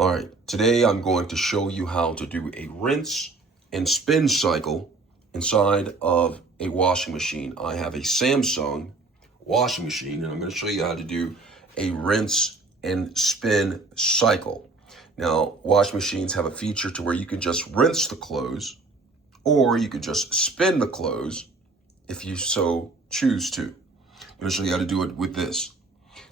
All right, today I'm going to show you how to do a rinse and spin cycle inside of a washing machine. I have a Samsung washing machine, and I'm going to show you how to do a rinse and spin cycle. Now, washing machines have a feature to where you can just rinse the clothes, or you could just spin the clothes if you so choose to. I'm going to show you how to do it with this.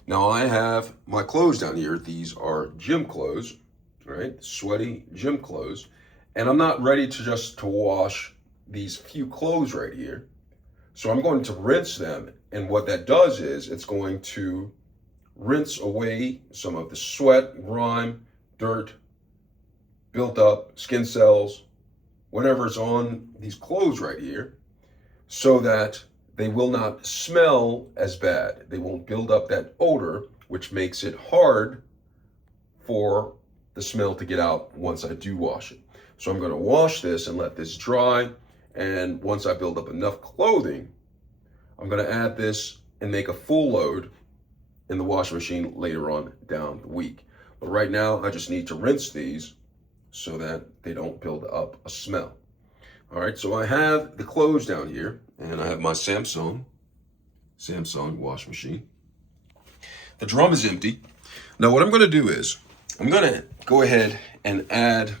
Now I have my clothes down here. These are gym clothes, right? Sweaty gym clothes. And I'm not ready to wash these few clothes right here. So I'm going to rinse them. And what that does is it's going to rinse away some of the sweat, grime, dirt, built up skin cells, whatever's on these clothes right here, so that they will not smell as bad. They won't build up that odor, which makes it hard for the smell to get out once I do wash it. So I'm going to wash this and let this dry. And once I build up enough clothing, I'm going to add this and make a full load in the washing machine later on down the week. But right now, I just need to rinse these so that they don't build up a smell. All right, so I have the clothes down here, and I have my Samsung washing machine. The drum is empty. Now what I'm going to do is, I'm going to go ahead and add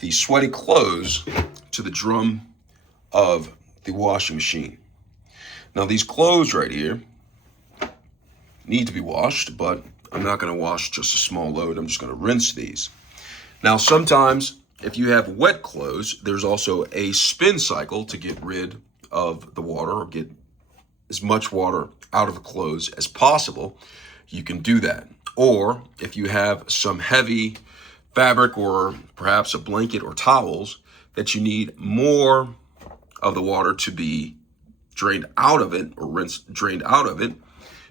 the sweaty clothes to the drum of the washing machine. Now these clothes right here need to be washed, but I'm not going to wash just a small load. I'm just going to rinse these. Now sometimes, if you have wet clothes, there's also a spin cycle to get rid of the water or get as much water out of the clothes as possible. You can do that. Or if you have some heavy fabric or perhaps a blanket or towels that you need more of the water to be drained out of it or drained out of it,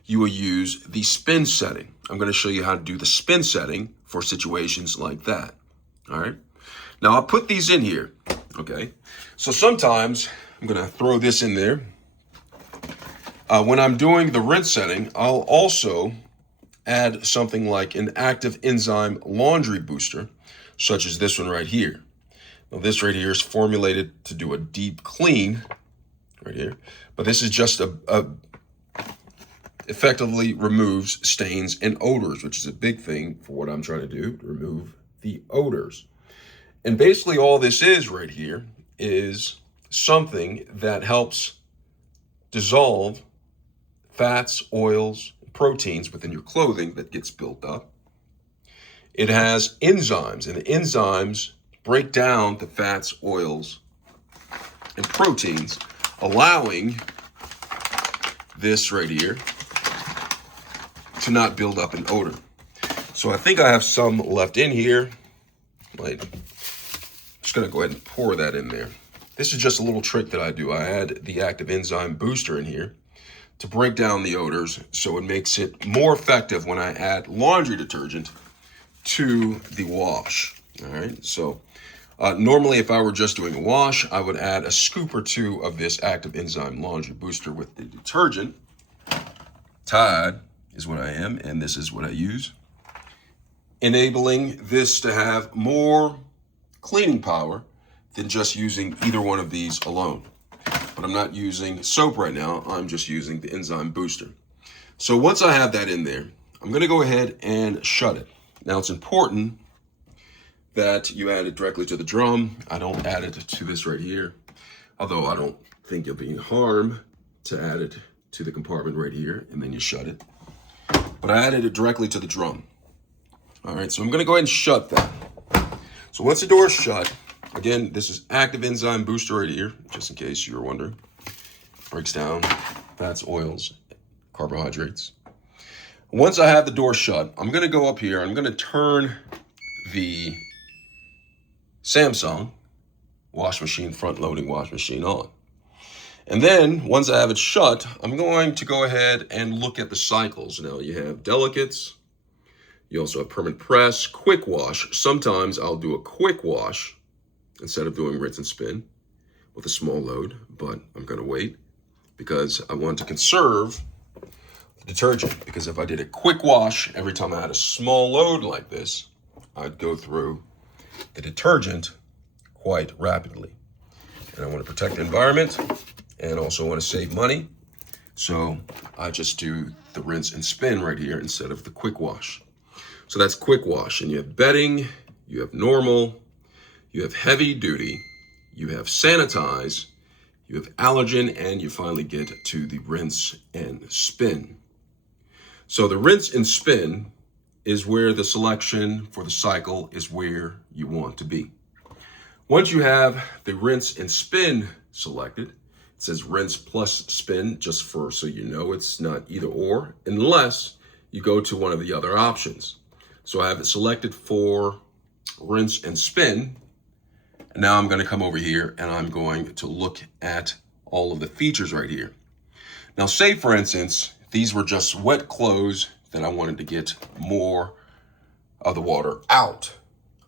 you will use the spin setting. I'm going to show you how to do the spin setting for situations like that. All right. Now I'll put these in here, okay? So sometimes I'm gonna throw this in there. When I'm doing the rinse setting, I'll also add something like an active enzyme laundry booster, such as this one right here. Now this right here is formulated to do a deep clean, right here. But this is just effectively removes stains and odors, which is a big thing for what I'm trying to do, to remove the odors. And basically all this is right here is something that helps dissolve fats, oils, proteins within your clothing that gets built up. It has enzymes, and the enzymes break down the fats, oils, and proteins, allowing this right here to not build up an odor. So I think I have some left in here. Just gonna go ahead and pour that in there. This is just a little trick that I do. I add the active enzyme booster in here to break down the odors, so it makes it more effective when I add laundry detergent to the wash. All right, so normally if I were just doing a wash, I would add a scoop or two of this active enzyme laundry booster with the detergent. Tide is what I am, and this is what I use, enabling this to have more cleaning power than just using either one of these alone. But I'm not using soap right now. I'm just using the enzyme booster. So once I have that in there, I'm going to go ahead and shut it. Now it's important that you add it directly to the drum. I don't add it to this right here, although I don't think you'll be in harm to add it to the compartment right here, and then you shut it. But I added it directly to the drum. All right, so I'm going to go ahead and shut that. So once the door is shut, again, this is active enzyme booster right here, just in case you were wondering. Breaks down fats, oils, carbohydrates. Once I have the door shut, I'm going to go up here. I'm going to turn the Samsung wash machine, front-loading wash machine on. And then once I have it shut, I'm going to go ahead and look at the cycles. Now you have delicates. You also have permanent press, quick wash. Sometimes I'll do a quick wash instead of doing rinse and spin with a small load, but I'm gonna wait because I want to conserve the detergent. Because if I did a quick wash every time I had a small load like this, I'd go through the detergent quite rapidly. And I want to protect the environment and also want to save money. So I just do the rinse and spin right here instead of the quick wash. So that's quick wash. And you have bedding, you have normal, you have heavy duty, you have sanitize, you have allergen, and you finally get to the rinse and spin. So the rinse and spin is where the selection for the cycle is where you want to be. Once you have the rinse and spin selected, it says rinse plus spin, just so you know it's not either or, unless you go to one of the other options. So I have it selected for rinse and spin. And now I'm going to come over here and I'm going to look at all of the features right here. Now, say for instance, these were just wet clothes that I wanted to get more of the water out.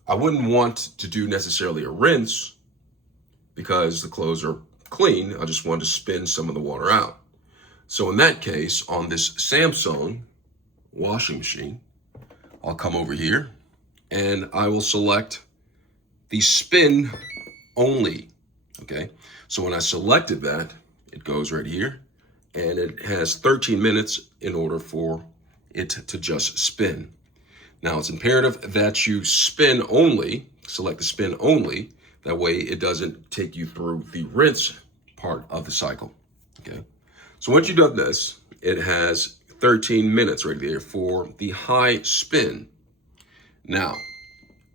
I wouldn't want to do necessarily a rinse because the clothes are clean. I just want to spin some of the water out. So in that case, on this Samsung washing machine, I'll come over here and I will select the spin only. Okay, so when I selected that, it goes right here and it has 13 minutes in order for it to just spin. Now it's imperative that you spin only, select the spin only, that way it doesn't take you through the rinse part of the cycle. Okay, so once you've done this, it has 13 minutes right there for the high spin. Now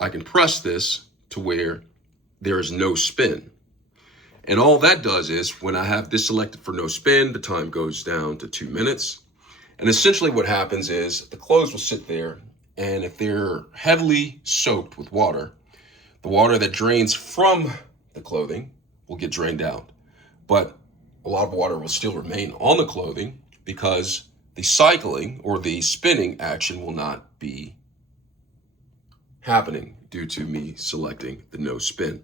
I can press this to where there is no spin. And all that does is when I have this selected for no spin, the time goes down to 2 minutes. And essentially what happens is the clothes will sit there, and if they're heavily soaked with water, the water that drains from the clothing will get drained out. But a lot of water will still remain on the clothing because the cycling or the spinning action will not be happening due to me selecting the no spin.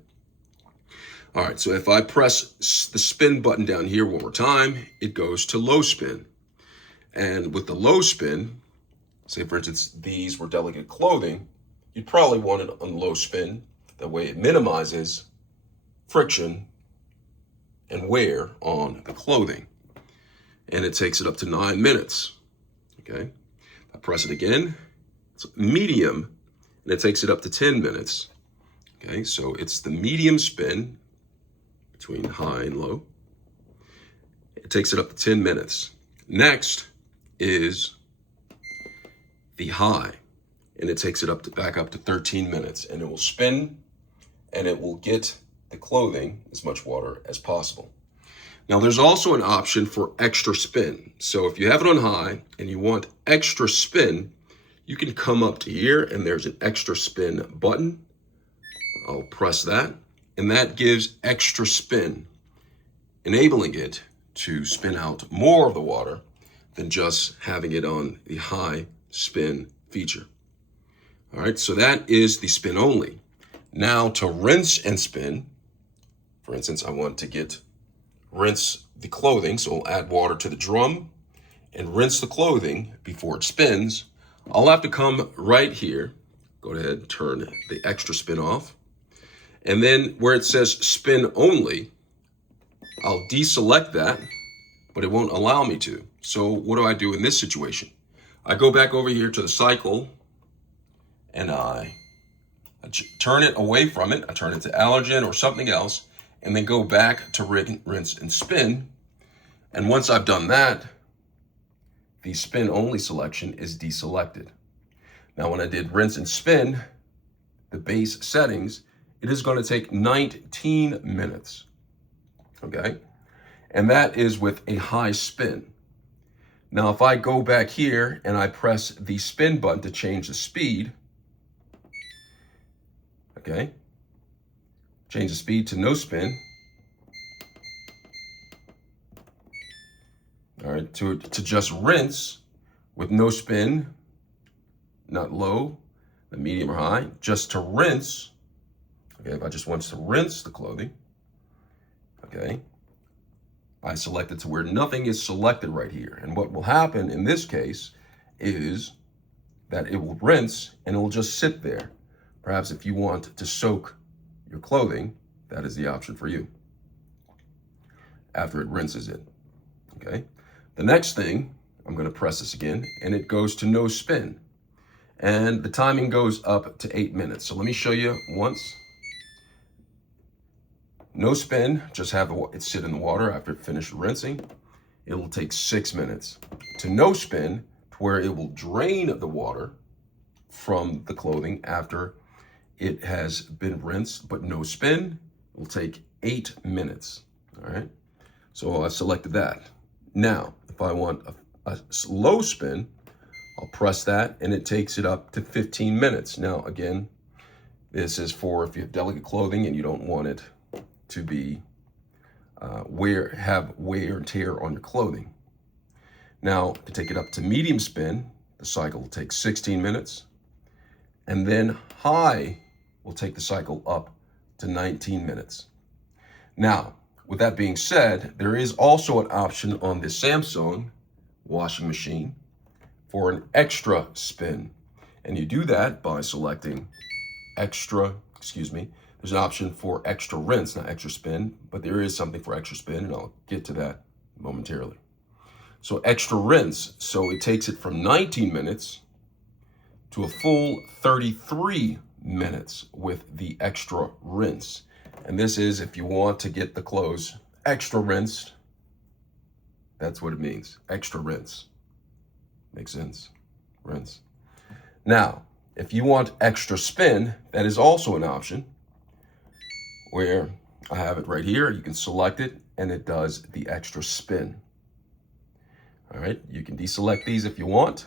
All right, so if I press the spin button down here one more time, it goes to low spin. And with the low spin, say for instance, these were delicate clothing, you'd probably want it on low spin. That way it minimizes friction and wear on the clothing. And it takes it up to 9 minutes. Okay, I press it again, it's medium, and it takes it up to 10 minutes. Okay, so it's the medium spin between high and low. It takes it up to 10 minutes. Next is the high, and it takes it up to back up to 13 minutes, and it will spin and it will get the clothing as much water as possible. Now there's also an option for extra spin. So if you have it on high and you want extra spin, you can come up to here and there's an extra spin button. I'll press that, and that gives extra spin, enabling it to spin out more of the water than just having it on the high spin feature. All right, so that is the spin only. Now to rinse and spin, for instance, I want to rinse the clothing, so I'll add water to the drum and rinse the clothing before it spins. I'll have to come right here, go ahead, turn the extra spin off, and then where it says spin only, I'll deselect that, but it won't allow me to. So what do I do in this situation? I go back over here to the cycle and I turn it away from it. I turn it to allergen or something else, and then go back to rinse and spin. And once I've done that, the spin only selection is deselected. Now, when I did rinse and spin, the base settings, it is going to take 19 minutes. Okay. And that is with a high spin. Now, if I go back here and I press the spin button to change the speed, okay, change the speed to no spin. All right, to just rinse with no spin, not low, the medium or high, just to rinse. Okay, if I just want to rinse the clothing, okay, I select it to where nothing is selected right here. And what will happen in this case is that it will rinse and it will just sit there. Perhaps if you want to soak your clothing, that is the option for you after it rinses it, okay? The next thing, I'm gonna press this again, and it goes to no spin. And the timing goes up to 8 minutes. So let me show you once. No spin, just have it sit in the water after it finished rinsing. It'll take 6 minutes. To no spin, to where it will drain the water from the clothing after it has been rinsed, but no spin, it will take 8 minutes, all right? So I've selected that. Now, if I want a low spin, I'll press that and it takes it up to 15 minutes. Now, again, this is for if you have delicate clothing and you don't want it to be have wear and tear on your clothing. Now, to take it up to medium spin, the cycle will take 16 minutes. And then high will take the cycle up to 19 minutes. Now, with that being said, there is also an option on the Samsung washing machine for an extra spin. And you do that by selecting there's an option for extra rinse, not extra spin, but there is something for extra spin, and I'll get to that momentarily. So extra rinse, so it takes it from 19 minutes to a full 33 minutes with the extra rinse. And this is if you want to get the clothes extra rinsed. That's what it means, extra rinse. Makes sense, rinse. Now, if you want extra spin, that is also an option where I have it right here. You can select it and it does the extra spin. All right, you can deselect these if you want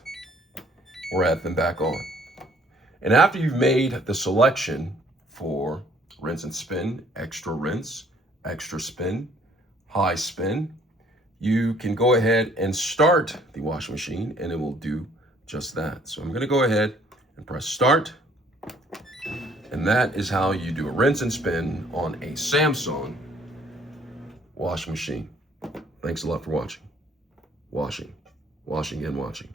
or add them back on. And after you've made the selection for rinse and spin, extra rinse, extra spin, high spin, you can go ahead and start the washing machine and it will do just that. So I'm gonna go ahead and press start. And that is how you do a rinse and spin on a Samsung washing machine. Thanks a lot for watching. Washing and watching.